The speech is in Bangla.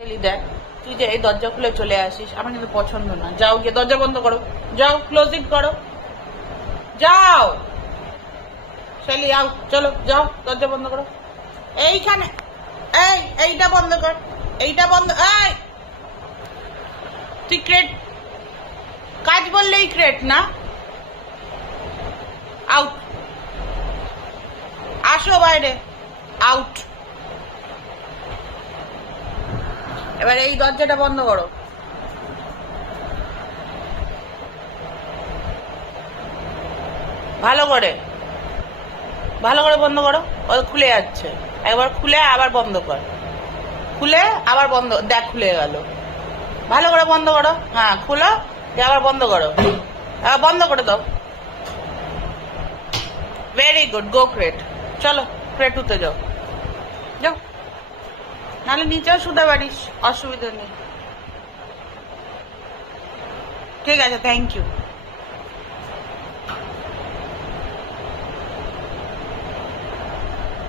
দেখ তুই যে এই দরজা খুলে চলে আসিস আমার কিন্তু পছন্দ না। যাও গিয়ে দরজা বন্ধ করো, যাও ক্লোজ ইট করো, যাও শেলি আউ, চলো যাও দরজা বন্ধ করো। এইখানে এইটা বন্ধ কর, এইটা বন্ধ। এই তুই ক্রেট কাজ বললেই ক্রেট না, আউট, আসো বাইরে, আউট। এবার এই দরজাটা বন্ধ করো, ভালো করে বন্ধ করো। ও খুলে যাচ্ছে, একবার খুলে আবার বন্ধ কর, খুলে আবার বন্ধ, দেখ খুলে গেল। ভালো করে বন্ধ করো, হ্যাঁ খুলো, দিয়ে আবার বন্ধ করো, আবার বন্ধ করে দাও। ভেরি গুড, গো ক্রেট। চলো ক্রেট উঠতে যাও, যাও, নাহলে নিচেও শুতে পারিস, অসুবিধা নেই। ঠিক আছে, থ্যাংক ইউ।